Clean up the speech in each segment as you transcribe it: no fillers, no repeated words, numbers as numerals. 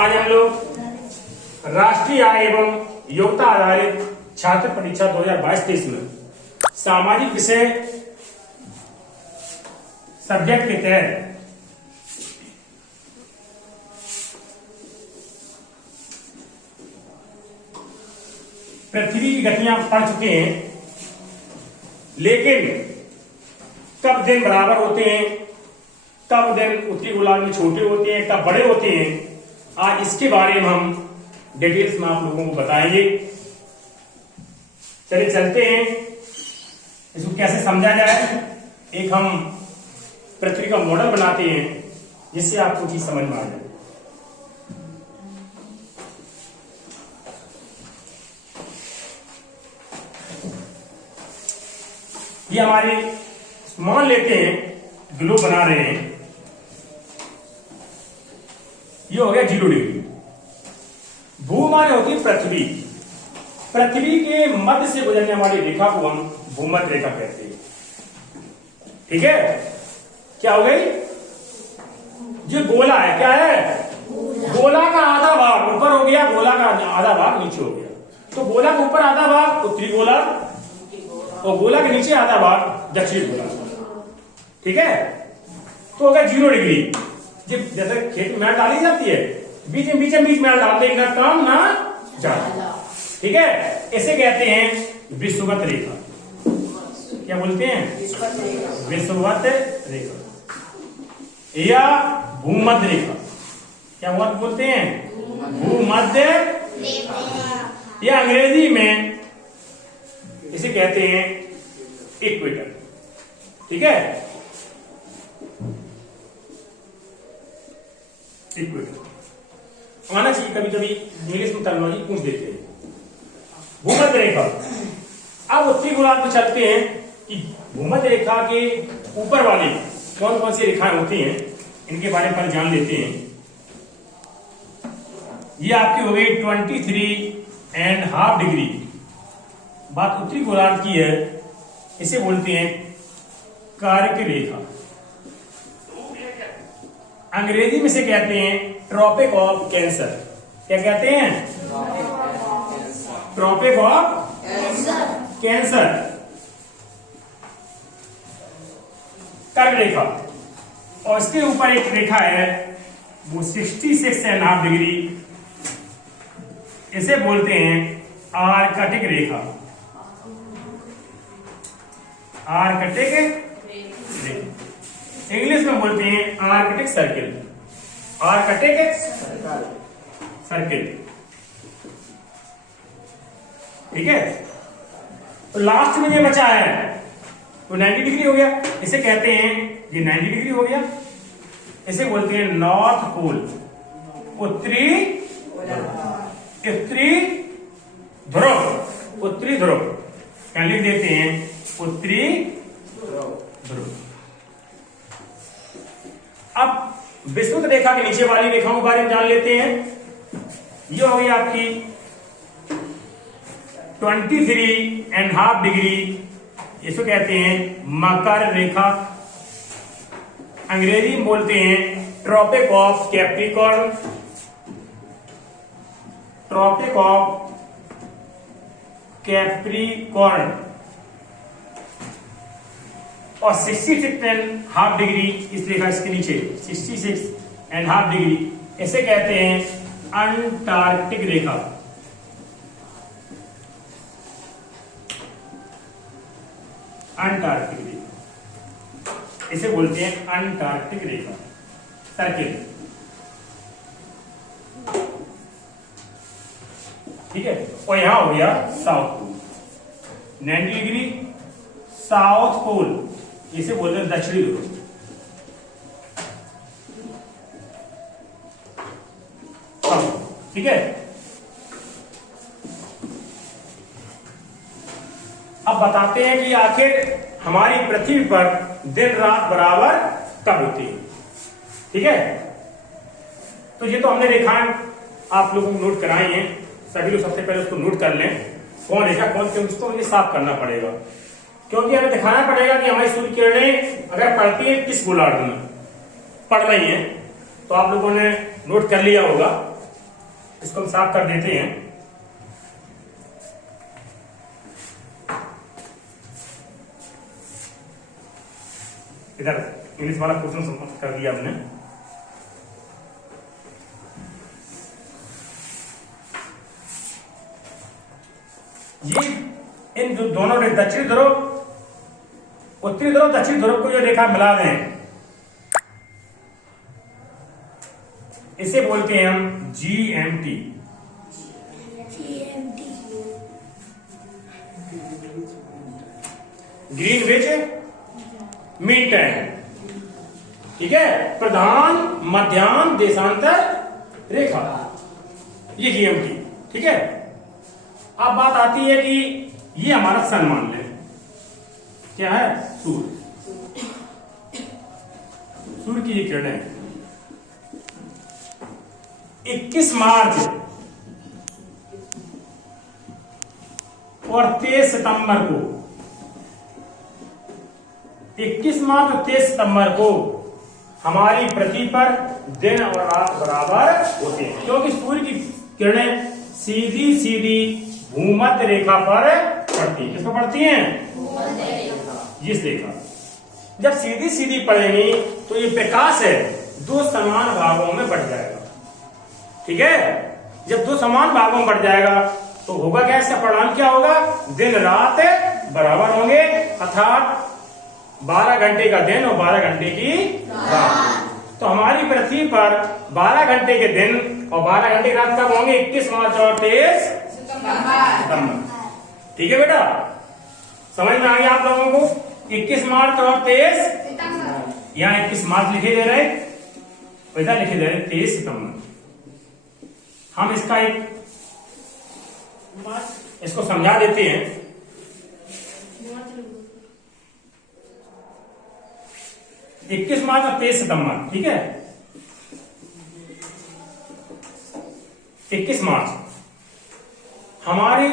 आज हम लोग राष्ट्रीय आय एवं योग्यता आधारित छात्र परीक्षा 2022-23 में सामाजिक विषय सब्जेक्ट के तहत पृथ्वी की गतियां पढ़ चुके हैं, लेकिन कब दिन बराबर होते हैं, कब दिन उत्तरी गोलार्ध में छोटे होते हैं, कब बड़े होते हैं, आज इसके बारे में हम डिटेल्स में आप लोगों को बताएंगे। चलिए चलते हैं, इसको कैसे समझा जाए। एक हम पृथ्वी का मॉडल बनाते हैं जिससे आपको चीज समझ में आ जाए। ये हमारे मान लेते हैं ग्लोब बना रहे हैं, ये हो गया 0 डिग्री। भू माने होती है पृथ्वी, पृथ्वी के मध्य से गुजरने वाली रेखा को हम भूमध्य रेखा कहते हैं। ठीक है, क्या हो गई? जो गोला है, क्या है? गोला का आधा भाग ऊपर हो गया, गोला का आधा भाग नीचे हो गया। तो गोला के ऊपर आधा भाग उत्तरी गोला और गोला के नीचे आधा भाग दक्षिणी गोला। ठीक है, तो हो गया 0 डिग्री। जब जैसे खेत में मैल डाली जाती है, बीच में मैल डालते हैं, ना कम ना ज्यादा। ठीक है, इसे कहते हैं विषुवत रेखा। क्या बोलते हैं? विषुवत रेखा या भूमध्य रेखा। क्या बोलते हैं? भूमध्य रेखा या अंग्रेजी में इसे कहते हैं इक्वेटर। ठीक है, इक्वेटर आना चाहिए, कभी कभी इंग्लिश में टर्मिनोलॉजी पूछ देते हैं। भूमध्य रेखा। अब उत्तरी गोलार्ध में चलते हैं कि भूमध्य रेखा के ऊपर वाली कौन कौन सी रेखाएं होती हैं, इनके बारे में पहले जान लेते हैं। ये आपकी हो गई 23.5 डिग्री। बात उत्तरी गोलार्ध की है, इसे बोलते हैं कर्क रेखा। अंग्रेजी में से कहते हैं ट्रॉपिक ऑफ कैंसर। क्या कहते हैं? ट्रॉपिक ऑफ कैंसर, कर्क रेखा। और इसके ऊपर एक रेखा है, वो 66.5 डिग्री, इसे बोलते हैं आर्कटिक रेखा। आर्कटिक रेखा इंग्लिश में बोलते हैं आर्कटिक सर्किल। Arctic circle. ठीक है, तो लास्ट में ये बचा है तो 90 डिग्री हो गया, इसे कहते हैं, ये 90 डिग्री हो गया, इसे बोलते हैं नॉर्थ पोल, उत्तरी ध्रुव। उत्तरी ध्रुव क्या लिख देते हैं? उत्तरी ध्रुव। अब विषुवत रेखा के नीचे वाली रेखाओं के बारे में जान लेते हैं। ये हो गई आपकी 23.5 डिग्री, इसको कहते हैं मकर रेखा। अंग्रेजी में बोलते हैं tropic of Capricorn. Tropic of Capricorn. और 66.5 डिग्री इस रेखा, इसके नीचे 66.5 डिग्री, इसे कहते हैं अंटार्कटिक रेखा। अंटार्कटिक रेखा, इसे बोलते हैं अंटार्कटिक रेखा सर्किल। ठीक है, और यहां हो गया south pole, 90 degree south pole, इसे बोलते हैं दक्षिणी ध्रुव। ठीक है, अब बताते हैं कि आखिर हमारी पृथ्वी पर दिन रात बराबर कब होती है। ठीक है, तो ये तो हमने रेखाएं आप लोगों को नोट कराई हैं, सभी लोग सबसे पहले उसको नोट कर लें, कौन रेखा कौन सी, उसको मुझे साफ करना पड़ेगा, क्योंकि हमें दिखाना पड़ेगा कि हमारी सूर्य किरणें अगर पड़ती है किस गोलार्ध में पड़ रही हैं। तो आप लोगों ने नोट कर लिया होगा इसको हम साफ कर देते हैं। इधर इंग्लिश वाला क्वेश्चन कर दिया हमने। ये इन दोनों दक्षिण ध्रुव, उत्तरी ध्रुव, दक्षिण ध्रुव को जो रेखा मिला दें, इसे बोलते हैं हम GMT। ग्रीनविच मीन टाइम, ठीक है, प्रधान मध्याह्न देशांतर रेखा, ये GMT, ठीक है। अब बात आती है कि ये हमारा सन मान लें, क्या है, सूर्य, सूर्य की ये किरणें 21 मार्च और 23 सितंबर को, 21 मार्च और 23 सितंबर को हमारी पृथ्वी पर दिन और रात बराबर होते हैं, क्योंकि सूर्य की किरणें सीधी सीधी भूमध्य रेखा पर पड़ती है। किसको पड़ती हैं? जिस रेखा, जब सीधी सीधी पड़ेंगी तो ये प्रकाश है दो समान भागों में बढ़ जाएगा, ठीक है। जब दो समान भागों में बढ़ जाएगा तो होगा क्या, इसका परिणाम क्या होगा, दिन रात बराबर होंगे, अर्थात 12 घंटे का दिन और 12 घंटे की रात। तो हमारी पृथ्वी पर 12 घंटे के दिन और 12 घंटे की रात कब होंगे, 21 मार्च और 23 सितंबर, ठीक है बेटा, समझ में आ गया आप लोगों को। 21 मार्च और 23 सितंबर, यहाँ 21 मार्च लिखे दे रहे, वैसा लिखे दे रहे 23 सितंबर। हम इसका इसको समझा देते हैं। 21 मार्च और 23 सितंबर, ठीक है। 21 मार्च हमारी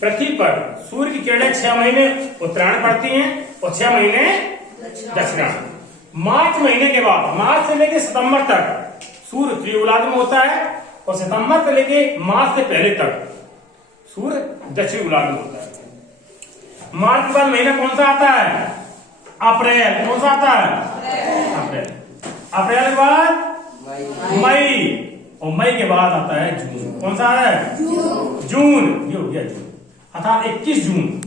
पृथ्वी पर सूर्य की किरणें 6 महीने उत्तरायण पड़ती हैं और 6 महीने दक्षिणायन। मार्च महीने के बाद, मार्च से लेकर सितंबर तक सूर्य त्रिगोलार्ध में होता है और सितंबर से लेकर मार्च से पहले तक सूर्य दक्षिण गोलार्ध में होता है। मार्च के बाद महीना कौन सा आता है, अप्रैल। कौन सा आता है, अप्रैल। अप्रैल के बाद मई, और मई के बाद आता है जून। कौन सा है, जून। ये हो गया जून, अर्थात 21 जून।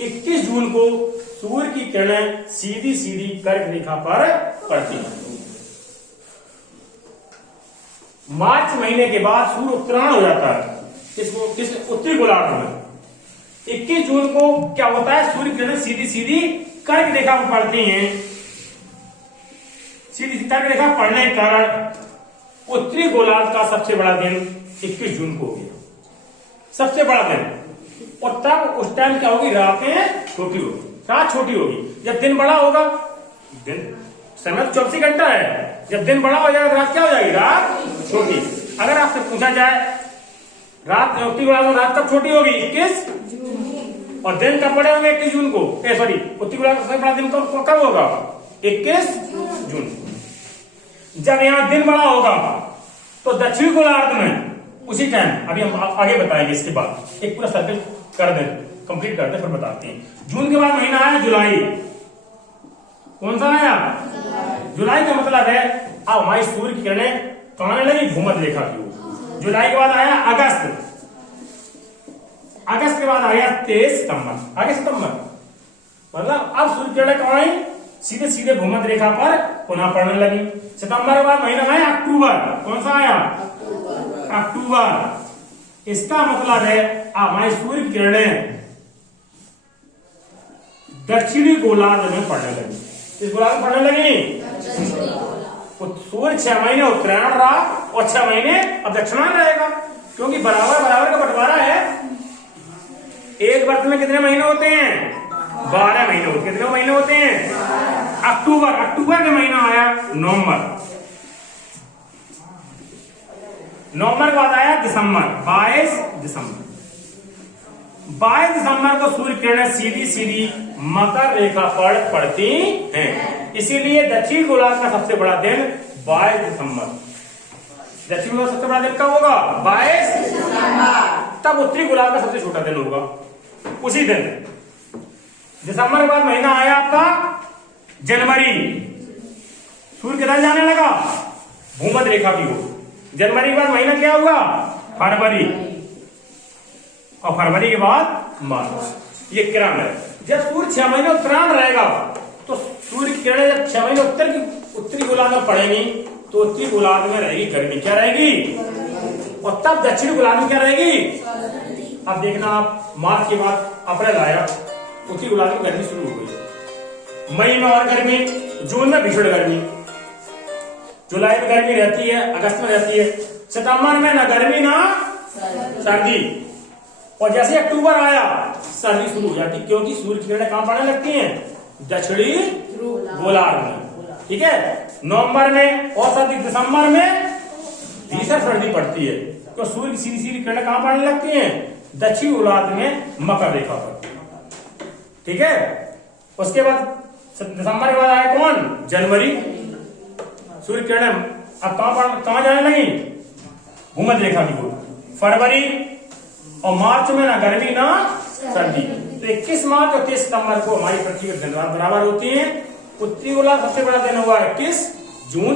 21 जून को सूर्य की किरणें सीधी सीधी कर्क रेखा पर पड़ती हैं। मार्च महीने के बाद सूर्य उत्तरायण हो जाता है, किस उत्तरी गोलार्ध में। 21 जून को क्या होता है, सूर्य की किरणें सीधी सीधी कर्क रेखा पर पड़ती हैं। सीधी कर्क रेखा पड़ने के कारण उत्तरी गोलार्ध का सबसे बड़ा दिन 21 जून को हो गया, सबसे बड़ा दिन। और तब उस टाइम क्या होगी, रातें छोटी होगी, रात छोटी होगी। जब दिन बड़ा होगा, दिन समय 24 घंटा है, जब दिन बड़ा हो जाएगा तो रात क्या हो जाएगी, रात छोटी। अगर आपसे पूछा जाए रात उत्तरी गोलार्ध में रात कब छोटी होगी, 21 और दिन कब बड़े होंगे, 21 जून को, सॉरी उत्तरी गोलार्ध का सबसे बड़ा दिन कब होगा, 21 जून। जब यहां दिन बड़ा होगा तो दक्षिण गोलार्ध में उसी टाइम, अभी हम आगे बताएंगे इसके बाद, एक पूरा सर्कल कर दें, कंप्लीट कर दें, फिर बताते हैं। जून के बाद महीना आया जुलाई। कौन सा आया, जुलाई का मतलब है अब हमारी सूर्य की किरणें कहां आने लगी, भूमध्य रेखा की। जुलाई के बाद आया अगस्त, अगस्त के बाद आया 23 सितंबर, आगे सितंबर, मतलब अब सूर्य की किरणें कहां आई, सीधे सीधे भूमध्य रेखा पर पुनः पड़ने लगी। सितंबर के बाद महीना आया अक्टूबर। कौन सा आया, अक्टूबर। इसका मतलब है हमारी सूर्य की किरणें दक्षिणी गोलार्ध में पड़ने लगी। इस गोलार्ध में पड़ने लगी, तो सूर्य 6 महीने उत्तरायण रहा और 6 महीने अब दक्षिणायन रहेगा, क्योंकि बराबर बराबर का बंटवारा है। एक वर्ष में कितने महीने होते हैं, 12 महीने होते हैं। कितने महीने होते हैं, अक्टूबर। अक्टूबर का महीना आया नवंबर। नवंबर के बाद आया दिसंबर, 22 दिसंबर। 22 दिसंबर को सूर्य किरणें सीधी सीधी मकर रेखा पर पड़ती हैं, इसीलिए दक्षिण गोलार्ध का सबसे बड़ा दिन 22 दिसंबर। दक्षिण गोलार्ध का सबसे बड़ा दिन कब होगा? 22 तब उत्तरी गोलार्ध का सबसे छोटा दिन होगा उसी दिन। दिसंबर के बाद महीना आया आपका जनवरी, सूर्य किधर जाने लगा? भूमध्य रेखा की ओर। जनवरी के बाद महीना क्या हुआ? फरवरी, और फरवरी के बाद मार्च। ये किरण है। जब सूर्य 6 महीने उत्तरायण रहेगा तो सूर्य की किरणें जब 6 महीने उत्तरी गोलार्ध में पड़ेंगी तो उत्तरी गोलार्ध में रहेगी गर्मी, क्या रहेगी? और तब दक्षिणी गोलार्ध में क्या रहेगी? अब देखना आप, मार्च के बाद अप्रैल आया, उत्तरी गोलार्ध में गर्मी शुरू हो गई। मई में और गर्मी, जून में भीषण गर्मी, जुलाई में गर्मी रहती है, अगस्त में रहती है, सितंबर में ना गर्मी ना सर्दी, और जैसे अक्टूबर आया सर्दी शुरू हो जाती, क्योंकि सूर्य की किरणें कहां पड़ने लगती हैं? दक्षिणी गोलार्ध में। ठीक है, नवंबर में और सर्दी, दिसंबर में भीषण सर्दी पड़ती है, तो सूर्य की सीधी सीधी किरणें कहां पड़ने लगती हैं? दक्षिण गोलार्ध में मकर रेखा पर। ठीक है, उसके बाद दिसंबर के बाद आया कौन? जनवरी। सूर्य किरणें अब कहां जाने लगी? भूमध्य रेखा की ओर। फरवरी और मार्च में ना गर्मी ना सर्दी। तो 21 मार्च और 23 सितंबर को हमारी पृथ्वी के दिन रात बराबर होती है। उत्तरी गोलार्ध सबसे बड़ा दिन हुआ 21 जून,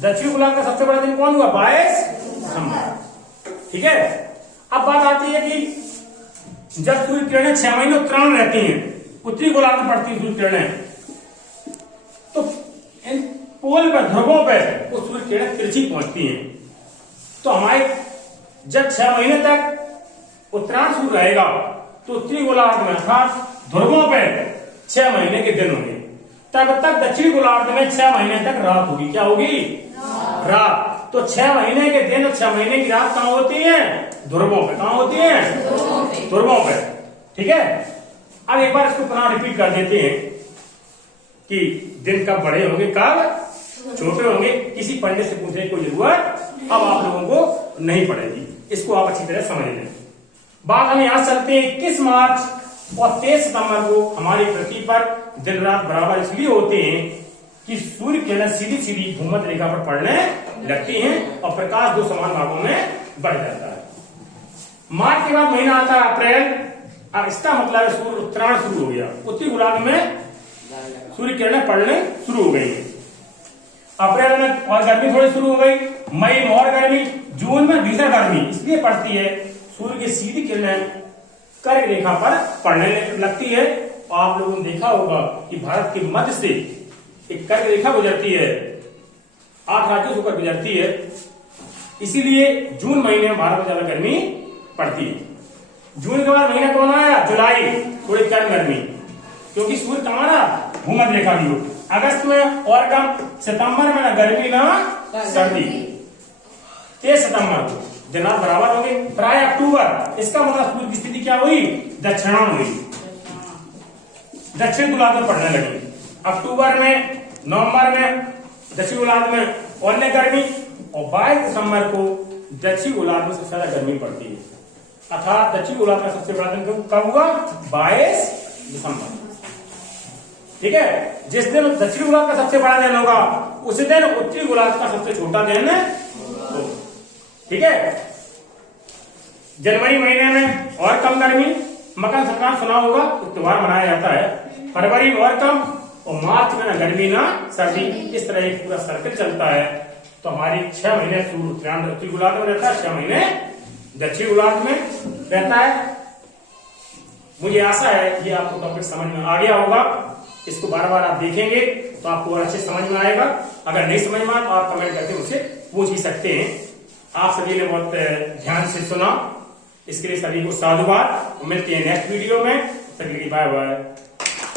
दक्षिण गोलार्ध का सबसे बड़ा दिन कौन हुआ? 22 दिसंबर। ठीक है, अब बात आती है कि जब सूर्य किरणें 6 महीने उत्तरायण रहती हैं, उत्तरी गोलार्ध में पड़ती है सूर्य किरणें, तो इन पोल पर, ध्रुवों पर वो सूर्य किरणें तिरछी पहुंचती हैं। तो हमारे जब 6 महीने तक उत्तरायण सूर्य रहेगा तो उत्तरी गोलार्ध में अर्थात ध्रुवों पर 6 महीने के दिन होंगे, तब तक दक्षिणी गोलार्ध में 6 महीने तक रात होगी। क्या होगी? रात। तो 6 महीने के दिन और 6 महीने की रात कहां होती है? ध्रुवों पे। कहां होती है? ध्रुवों पे। ठीक है, अब एक बार इसको पुनः रिपीट कर देते हैं कि दिन कब बड़े होंगे, कब छोटे होंगे। किसी पंडित से पूछने की कोई जरूरत अब आप लोगों को नहीं पड़ेगी, इसको आप अच्छी तरह समझ लें। बात हम यहां चलते हैं 21 मार्च और 23 सितंबर को हमारी पृथ्वी पर दिन रात बराबर इसलिए होते हैं कि सूर्य किरणें सीधी सीधी भूमध्य रेखा पर पड़ने लगती हैं और प्रकाश दो समान भागों में बढ़ जाता है। मार्च के बाद महीना आता है अप्रैल। अब इसका मतलब है सूर्य उत्तरायण शुरू हो गया, उत्तरी गोलार्ध में सूर्य किरणें पड़ने शुरू हो गई। अप्रैल में और गर्मी थोड़ी शुरू हो गई, मई में और गर्मी, जून में भीषण गर्मी इसलिए पड़ती है सूर्य की सीधी किरणें कर्क रेखा पर पड़ने लगती है। और आप लोगों ने देखा होगा कि भारत के मध्य से एक कर्क रेखा गुजरती है, 8 राज्यों से होकर गुजरती है, इसीलिए जून महीने में भारत में ज्यादा गर्मी पड़ती है। जून के बाद महीना कौन आया? जुलाई, थोड़ी कम गर्मी, क्योंकि सूर्य कहां रहा? भूमध्य रेखा की ओर। अगस्त में और कम, सितंबर में ना गर्मी ना सर्दी। 23 सितंबर को दिन रात बराबर हो गए। प्राय अक्टूबर, इसका मतलब सूर्य की स्थिति क्या हुई? दक्षिणायन हुई, दक्षिण गोलार्ध में पड़ने लगी। अक्टूबर में, नवंबर में दक्षिण गोलार्ध में और गर्मी, और 22 दिसंबर को दक्षिण गोलार्ध में सबसे ज्यादा गर्मी पड़ती है। अर्थात दक्षिण गोलार्ध का सबसे बड़ा दिन कब हुआ? 22 दिसंबर। ठीक है, जिस दिन दक्षिण गोलार्ध का सबसे बड़ा दिन होगा उसी दिन उत्तरी गोलार्ध का सबसे छोटा दिन होगा। ठीक है, जनवरी महीने में और कम गर्मी, मकर संक्रांति सुना होगा, त्योहार मनाया जाता है। फरवरी में और कम, और मार्च में ना गर्मी ना सर्दी। इस तरह एक पूरा सर्कल चलता है। तो हमारी 6 महीने सूर्य उत्तरायण उत्तरी गोलार्ध में रहता है, 6 महीने दक्षिण गोलार्ध में रहता है। मुझे आशा है कि आपको टॉपिक समझ में आ गया होगा। इसको बार बार आप देखेंगे तो आपको और अच्छे समझ में आएगा। अगर नहीं समझ में आए तो आप कमेंट करके मुझसे पूछ ही सकते हैं। आप सभी ने बहुत ध्यान से सुना, इसके लिए सभी को साधुवाद। मिलते हैं नेक्स्ट वीडियो में। तब तक के लिए बाय बाय।